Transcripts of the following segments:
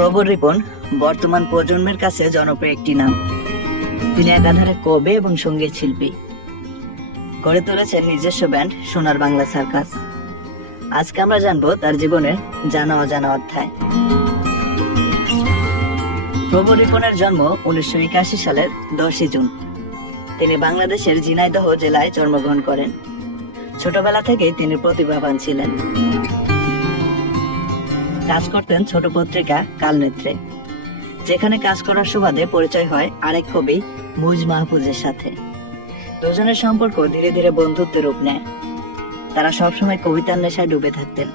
প্রবর রিপন বর্তমান প্রজন্মের কাছে জনপ্রিয় একটি নাম। তিনি একাধারে কবি এবং সঙ্গীত শিল্পী। গড়ে তুলেছেন নিজস্ব ব্যান্ড সোনার বাংলা সার্কাস। আজকে আমরা জানবো তার জীবনের জানা অজানা অধ্যায়। প্রবর রিপনের জন্ম 1981 সালের 10 জুন। তিনি বাংলাদেশের ঝিনাইদহ জেলায় জন্মগ্রহণ করেন। ছোটবেলা থেকেই তিনি প্রতিভাবান ছিলেন। কাজ করতেন ছোট পত্রিকা কালনেত্রে, যেখানে কাজ করার সুবাদে পরিচয় হয় আরেক কবি মুইজ মাহফুজের সাথে। দুজনের সম্পর্ক ধীরে ধীরে বন্ধুত্বের রূপ নেয়। তারা সবসময় কবিতার নেশায় ডুবে থাকতেন,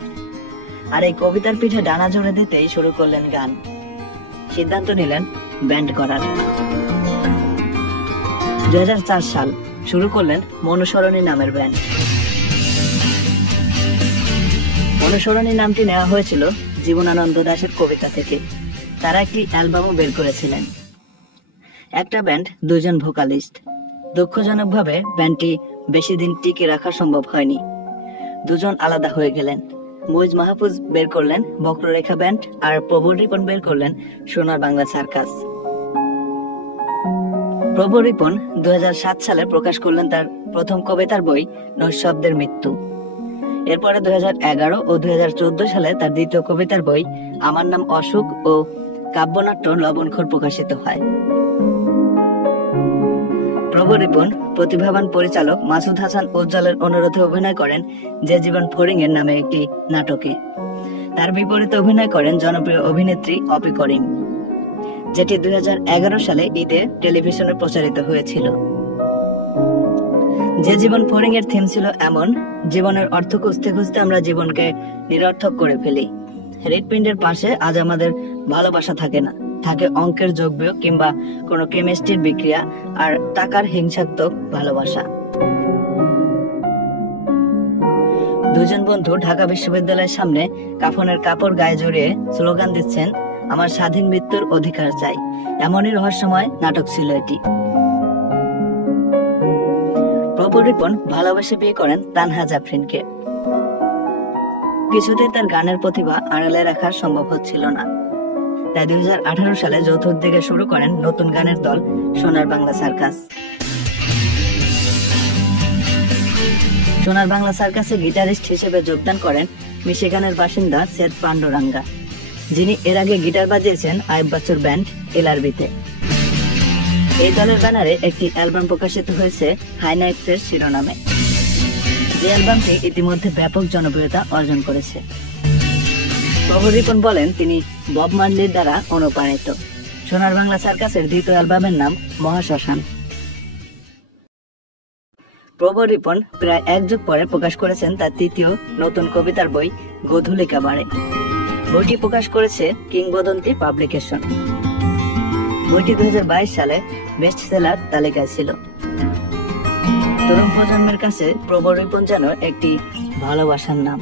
আর এই কবিতার পিঠে ডানা জড়ে দিতেই শুরু করলেন গান। সিদ্ধান্ত নিলেন ব্যান্ড করার। 2004 সাল শুরু করলেন মনুসরণী নামের ব্যান্ড। অনুসরণী নামটি নেওয়া হয়েছিল জীবনানন্দ দাশের কবিতা থেকে। তারা একটি অ্যালবামও বের করেছিলেন। একটা ব্যান্ড, দুজন ভোকালিস্ট। দুঃখজনকভাবে ব্যান্ডটি বেশি দিন টিকে রাখা সম্ভব হয়নি। দুজন আলাদা হয়ে গেলেন। মুইজ মাহফুজ বের করলেন বক্ররেখা ব্যান্ড, আর প্রবর রিপন বের করলেন সোনার বাংলা সার্কাস। প্রবর রিপন 2007 সালে প্রকাশ করলেন তার প্রথম কবিতার বই নৈঃশব্দের মৃত্যু। এরপরে 2011 ও 2014 সালে তার দ্বিতীয় কবিতার বই আমার নাম অসুখ ও কাব্যনাট্য লবণখোর প্রকাশিত হয়। প্রবর রিপন প্রতিভাবান পরিচালক মাসুদ হাসান উজ্জ্বলের অনুরোধে অভিনয় করেন যে জীবন ফড়িং এর নামে একটি নাটকে। তার বিপরীতে অভিনয় করেন জনপ্রিয় অভিনেত্রী অপি করিম, যেটি 2011 সালে ঈদে টেলিভিশনে প্রচারিত হয়েছিল। যে জীবন ফড়িং এর থিম ছিল এমন: জীবনের অর্থ খুঁজতে খুঁজতে আমরা জীবনকে নিরর্থক করে ফেলি। হৃৎপিণ্ডের পাশে আজ আমাদের ভালোবাসা থাকে না, থাকে অঙ্কের যোগবিয়োগ কিংবা কোনো কেমিস্ট্রির বিক্রিয়া, আর টাকার হিংসাত্মক ভালোবাসা। দুজন বন্ধু ঢাকা বিশ্ববিদ্যালয়ের সামনে কাফনের কাপড় গায়ে জড়িয়ে স্লোগান দিচ্ছেন, আমার স্বাধীন মৃত্যুর অধিকার চাই। এমনই রহস্যময় নাটক ছিল এটি। প্রবর রিপন ভালোবেসে বিয়ে করেন তানহা জাফরিনকে। কিছুতেই তার গানের প্রতিভা আড়ালে রাখা সম্ভব হচ্ছিল না। তাই 2018 সালে যৌথ উদ্যোগে শুরু করেন নতুন গানের দল সোনার বাংলা সার্কাস। সোনার বাংলা সার্কাসে গিটারিস্ট হিসেবে যোগদান করেন মিশিগানের বাসিন্দা সেদ পান্ডুরাঙ্গা, যিনি এর আগে গিটার বাজিয়েছেন আইয়ুব বাচ্চুর ব্যান্ড এলআরবিতে। এই দলের ব্যানারে একটি অ্যালবাম প্রকাশিত হয়েছে হাইনা এক্সের শিরোনামে, যে অ্যালবামটি ইতিমধ্যে ব্যাপক জনপ্রিয়তা অর্জন করেছে। প্রবর রিপন বলেন তিনি বব মার্লির দ্বারা অনুপ্রাণিত। সোনার বাংলা সার্কাসের দ্বিতীয় অ্যালবামের নাম মহাশ্মশান। প্রবর রিপন প্রায় 1 যুগ পরে প্রকাশ করেছেন তার তৃতীয় নতুন কবিতার বই গোধূলিকা বাড়ে। বইটি প্রকাশ করেছে কিংবদন্তি পাবলিকেশন। বইটি 2022 সালে বেস্ট সেলার তালিকায় ছিল। তরুণ প্রজন্মের কাছে প্রবর রিপন যেন একটি ভালোবাসার নাম।